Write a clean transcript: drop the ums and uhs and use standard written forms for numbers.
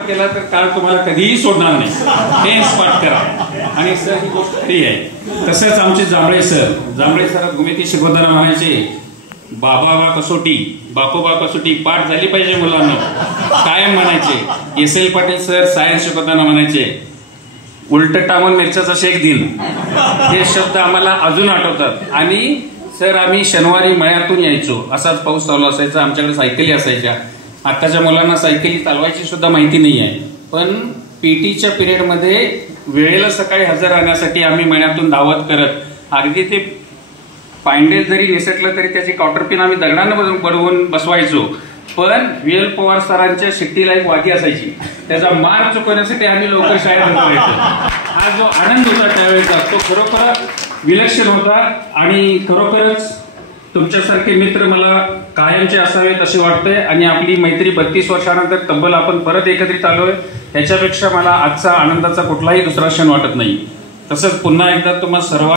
केला तर काळ तुम्हाला कधीही सोडणार नाही, टेन्स पाठ करा. आणि सर ही गोष्ट खरी आहे. तसंच आमचे जांभळे सर भूमिती शिकवताना म्हणायचे, बाबा कसोटी, बापोबा कसोटी पाठ झाली पाहिजे मुलांना, कायम म्हणायचे. एस.एल. पाटील सर सायन्स शिकवताना म्हणायचे, उलट टामून मिरच्याचा शेक दिन. हे शब्द आम्हाला अजून आठवतात. आणि सर आम्ही शनिवारी मळ्यातून यायचो, असाच पाऊस चालू असायचा, आमच्याकडे सायकली असायच्या. आताच्या मुलांना सायकली चालवायची सुद्धा माहिती नाही आहे, पण पीटीच्या पिरियडमध्ये वेळेला सकाळी हजर राहण्यासाठी आम्ही मळ्यातून धावत करत, अगदी ते पायंडेल जरी निसटलं तरी त्याची कॉटरपिन आम्ही दगडांना बडवून बसवायचो. पण व्ही.एल. पवार सरांच्या शिट्टीला एक वादी असायची, त्याचा मार चुकवण्यासाठी आम्ही लवकर शाळेत जायचो. हा जो आनंद होता त्यावेळेचा तो खरोखर विलक्षण होता. आणि खरोखरच तुमच्यासारखे मित्र मला कायमचे असावेत असे वाटतंय. आणि आपली मैत्री 32 वर्षानंतर तब्बल आपण परत एकत्रित आलोय, ह्याच्यापेक्षा मला आजचा आनंदाचा कुठलाही दुसरा क्षण वाटत नाही. तसंच पुन्हा एकदा तुम्हा सर्व